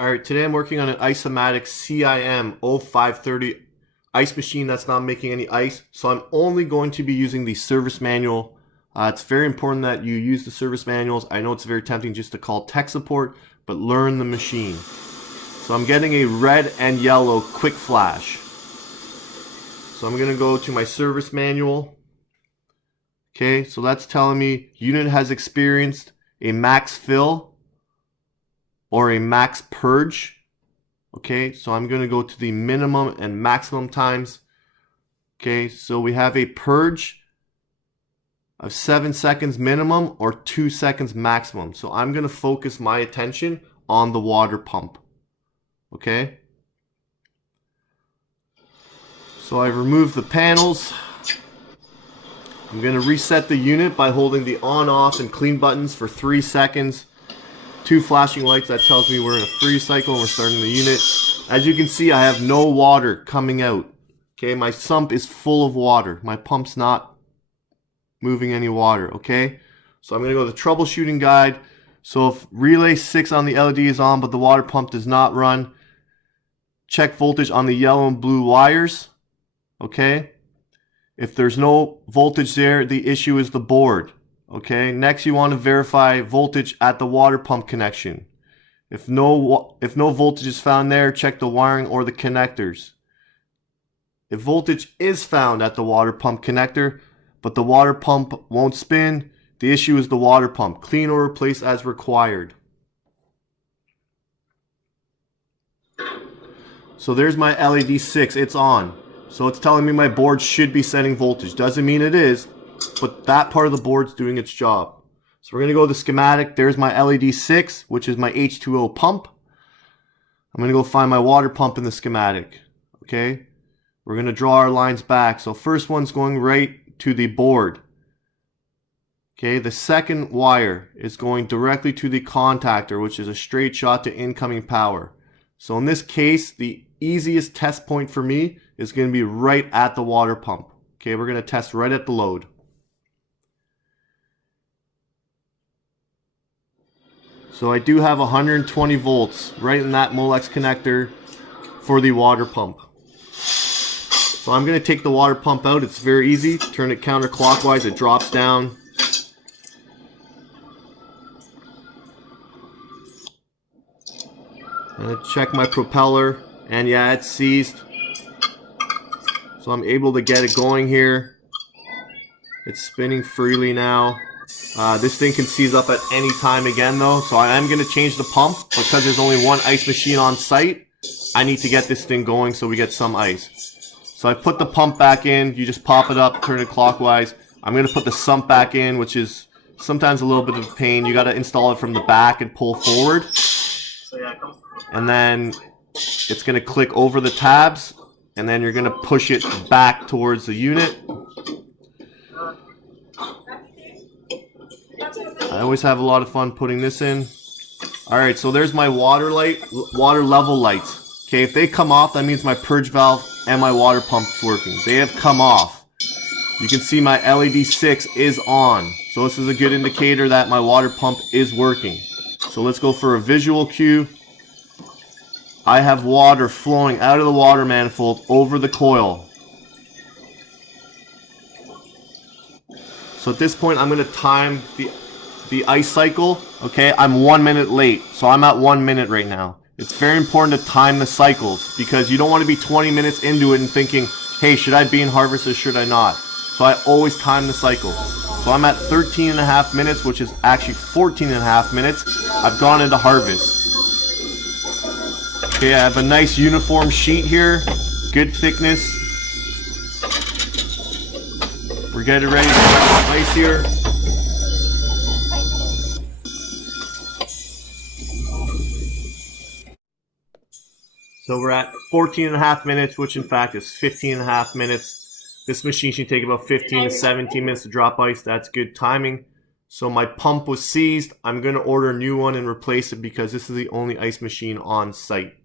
Alright, today I'm working on an Iceomatic CIM0530 Ice Machine that's not making any ice. So I'm only going to be using the service manual. It's very important that you use the service manuals. I know it's very tempting just to call tech support, but learn the machine. So I'm getting a red and yellow quick flash. So I'm going to go to my service manual. Okay, so that's telling me unit has experienced a max fill or a max purge. Okay, so I'm going to go to the minimum and maximum times. Okay, so we have a purge of 7 seconds minimum or 2 seconds maximum. So I'm going to focus my attention on the water pump. Okay, so I've removed the panels. I'm going to reset the unit by holding the on, off, and clean buttons for 3 seconds. 2 flashing lights, that tells me we're in a freeze cycle and we're starting the unit. As you can see, I have no water coming out. Okay, my sump is full of water. My pump's not moving any water. Okay, so I'm going to go to the troubleshooting guide. So if relay 6 on the LED is on but the water pump does not run, check voltage on the yellow and blue wires. Okay, if there's no voltage there, the issue is the board. Okay, next you want to verify voltage at the water pump connection. If no voltage is found there, check the wiring or the connectors. If voltage is found at the water pump connector, but the water pump won't spin, the issue is the water pump. Clean or replace as required. So there's my LED 6, it's on. So it's telling me my board should be sending voltage. Doesn't mean it is, but that part of the board's doing its job. So we're going to go to the schematic. There's my LED 6, which is my H2O pump. I'm going to go find my water pump in the schematic. Okay, we're going to draw our lines back. So first one's going right to the board. Okay, the second wire is going directly to the contactor, which is a straight shot to incoming power. So in this case, the easiest test point for me is going to be right at the water pump. Okay, we're going to test right at the load. So I do have 120 volts right in that Molex connector for the water pump. So I'm going to take the water pump out. It's very easy. Turn it counterclockwise. It drops down. I'm going to check my propeller. And yeah, it's seized. So I'm able to get it going here. It's spinning freely now. This thing can seize up at any time again though, so I am going to change the pump because there's only one ice machine on site. I need to get this thing going so we get some ice. So I put the pump back in. You just pop it up, turn it clockwise. I'm going to put the sump back in, which is sometimes a little bit of a pain. You got to install it from the back and pull forward. And then it's going to click over the tabs, and then you're going to push it back towards the unit. I always have a lot of fun putting this in. Alright, so there's my water level lights. Okay, if they come off, that means my purge valve and my water pump's working. They have come off. You can see my LED 6 is on. So this is a good indicator that my water pump is working. So let's go for a visual cue. I have water flowing out of the water manifold over the coil. So at this point, I'm going to time the ice cycle. Okay, I'm 1 minute late, so I'm at 1 minute right now. It's very important to time the cycles because you don't want to be 20 minutes into it and thinking, hey, should I be in harvest or should I not? So I always time the cycles. So I'm at 13 and a half minutes, which is actually 14 and a half minutes. I've gone into harvest. Okay, I have a nice uniform sheet here, good thickness. We're getting ready to start some ice here. So we're at 14 and a half minutes, which in fact is 15 and a half minutes. This machine should take about 15 to 17 minutes to drop ice. That's good timing. So my pump was seized. I'm going to order a new one and replace it because this is the only ice machine on site.